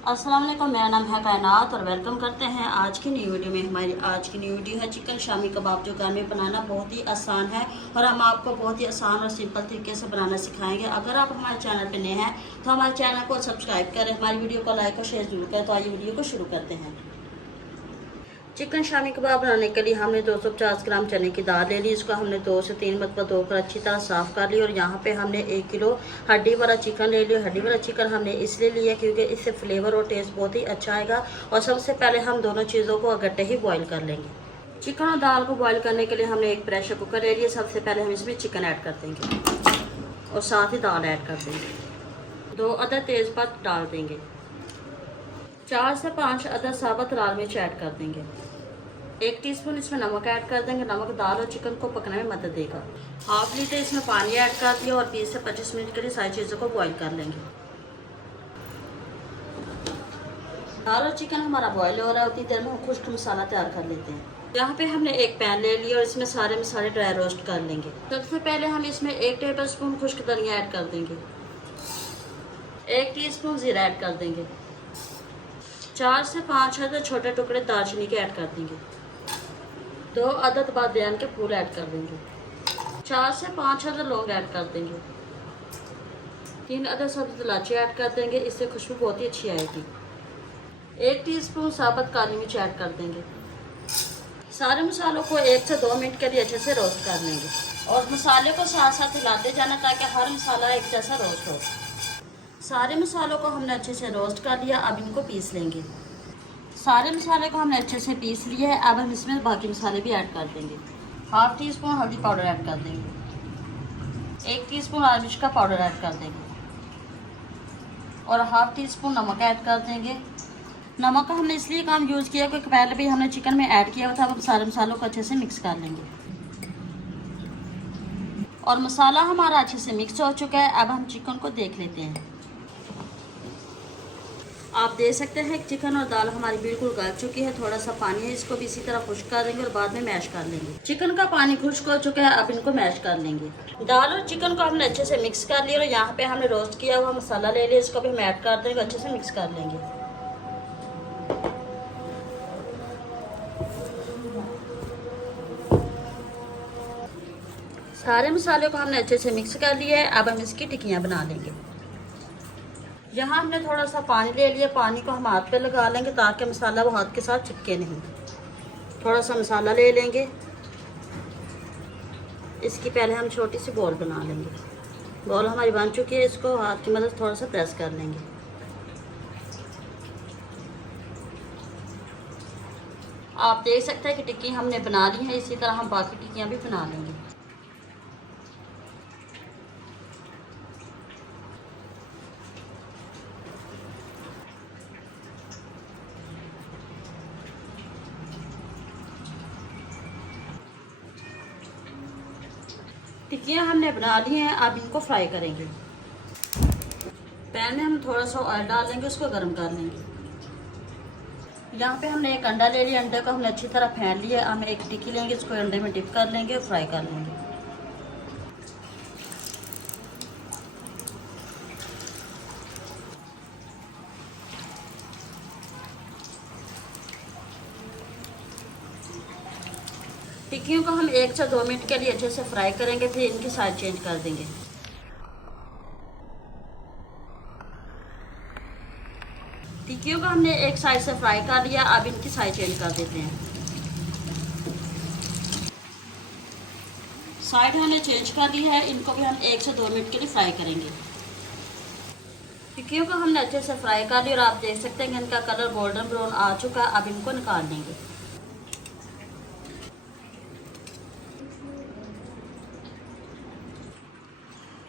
अस्सलाम वालेकुम, मेरा नाम है कायनात और वेलकम करते हैं आज की न्यू वीडियो में। हमारी आज की न्यू वीडियो है चिकन शामी कबाब, जो घर में बनाना बहुत ही आसान है और हम आपको बहुत ही आसान और सिंपल तरीके से बनाना सिखाएंगे। अगर आप हमारे चैनल पर नए हैं तो हमारे चैनल को सब्सक्राइब करें, हमारी वीडियो को लाइक और शेयर जरूर करें। तो आइए वीडियो को शुरू करते हैं। चिकन शामी कबाब बनाने के लिए हमने 250 ग्राम चने की दाल ले ली। इसको हमने 2 से 3 मरतबा धोकर अच्छी तरह साफ़ कर ली। और यहाँ पे हमने 1 किलो हड्डी वाला चिकन ले लिया। हड्डी वाला चिकन हमने इसलिए लिया क्योंकि इससे फ्लेवर और टेस्ट बहुत ही अच्छा आएगा। और सबसे पहले हम दोनों चीज़ों को इकट्ठे ही बॉईल कर लेंगे। चिकन और दाल को बॉईल करने के लिए हमने एक प्रेशर कुकर ले लिया। सबसे पहले हम इसमें चिकन ऐड कर देंगे और साथ ही दाल ऐड कर देंगे। 2 अदद तेज़पत्ता डाल देंगे। 4 से 5 अदद साबुत लाल मिर्च ऐड कर देंगे। 1 टीस्पून इसमें नमक ऐड कर देंगे। नमक दाल और चिकन को पकने में मदद देगा। हाफ लीटर इसमें पानी ऐड कर दिया और 20 से 25 मिनट के लिए सारी चीज़ों को बॉईल कर लेंगे। दाल और चिकन हमारा बॉईल हो रहा है, उतनी देर में हम खुश्क मसाला तैयार कर लेते हैं। यहाँ पे हमने एक पैन ले लिया और इसमें सारे मसाले ड्राई रोस्ट कर लेंगे। सबसे पहले हम इसमें 1 टेबल स्पून खुश्क धनिया ऐड कर देंगे। 1 टीस्पून जीरा ऐड कर देंगे। 4 से 5 अदद छोटे टुकड़े दालचीनी के ऐड कर देंगे। 2 अदद बादियान के फूल ऐड कर देंगे। 4 से 5 अदद लौंग ऐड कर देंगे। 3 अदद सब्ज़ इलायची ऐड कर देंगे, इससे खुशबू बहुत ही अच्छी आएगी। 1 टीस्पून साबुत काली मिर्च ऐड कर देंगे। सारे मसालों को 1 से 2 मिनट के लिए अच्छे से रोस्ट कर लेंगे और मसाले को साथ साथ हिलाते जाना ताकि हर मसाला एक जैसा रोस्ट हो। सारे मसालों को हमने अच्छे से रोस्ट कर लिया। अब इनको पीस लेंगे। सारे मसाले को हमने अच्छे से पीस लिया है। अब हम इसमें बाकी मसाले भी ऐड कर देंगे। हाफ टी स्पून हल्दी पाउडर ऐड कर देंगे। 1 टीस्पून लाल मिर्च का पाउडर ऐड कर देंगे और हाफ टी स्पून नमक ऐड कर देंगे। नमक का हमने इसलिए कम यूज़ किया क्योंकि पहले भी हमने चिकन में ऐड किया हुआ था। अब हम सारे मसालों को अच्छे से मिक्स कर लेंगे और मसाला हमारा अच्छे से मिक्स हो चुका है। अब हम चिकन को देख लेते हैं। आप देख सकते हैं कि चिकन और दाल हमारी बिल्कुल गल चुकी है। थोड़ा सा पानी है, इसको भी इसी तरह खुश्क कर देंगे और बाद में मैश कर लेंगे। चिकन का पानी खुश्क हो चुका है, अब इनको मैश कर लेंगे। दाल और चिकन को हमने अच्छे से मिक्स कर लिया और यहाँ पे हमने रोस्ट किया हुआ मसाला ले लिया, इसको भी हम ऐड कर देंगे, अच्छे से मिक्स कर लेंगे। सारे मसाले को हमने अच्छे से मिक्स कर लिया है। अब हम इसकी टिक्कियाँ बना लेंगे। यहाँ हमने थोड़ा सा पानी ले लिया। पानी को हम हाथ पे लगा लेंगे ताकि मसाला वो हाथ के साथ चिपके नहीं। थोड़ा सा मसाला ले लेंगे। इसकी पहले हम छोटी सी बॉल बना लेंगे। बॉल हमारी बन चुकी है, इसको हाथ की मदद थोड़ा सा प्रेस कर लेंगे। आप देख सकते हैं कि टिक्की हमने बना ली है। इसी तरह हम बाकी टिक्कियाँ भी बना लेंगे। टिक्कियाँ हमने बना ली हैं, अब इनको फ्राई करेंगे। पैन में हम थोड़ा सा ऑयल डाल लेंगे, उसको गर्म कर लेंगे। यहाँ पे हमने एक अंडा ले लिया। अंडे को हमने अच्छी तरह फेंट लिया। हम एक टिक्की लेंगे, इसको अंडे में डिप कर लेंगे और फ्राई कर लेंगे। टिक्कियों को हम 1 से 2 मिनट के लिए अच्छे से फ्राई करेंगे, फिर इनकी साइड चेंज कर देंगे। टिक्कियों को हमने एक साइड से फ्राई कर लिया। अब इनकी साइड चेंज कर देते हैं। साइड हमने चेंज कर ली है। इनको भी हम 1 से 2 मिनट के लिए फ्राई करेंगे। टिक्कियों को हमने अच्छे से फ्राई कर लिया और आप देख सकते हैं कि इनका कलर गोल्डन ब्राउन आ चुका है। अब इनको निकाल लेंगे।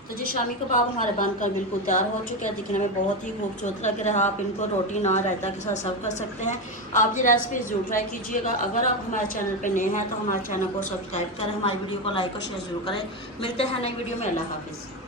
तो जी शामी कबाब हमारे बनकर बिल्कुल तैयार हो चुके हैं। दिखने में बहुत ही खूबसूरत लग रहा है। आप इनको रोटी नान रायता के साथ सर्व कर सकते हैं। आप ये रेसिपी जरूर ट्राई कीजिएगा। अगर आप हमारे चैनल पर नए हैं तो हमारे चैनल को सब्सक्राइब करें, हमारी वीडियो को लाइक और शेयर जरूर करें। मिलते हैं नई वीडियो में। अल्लाह हाफिज़।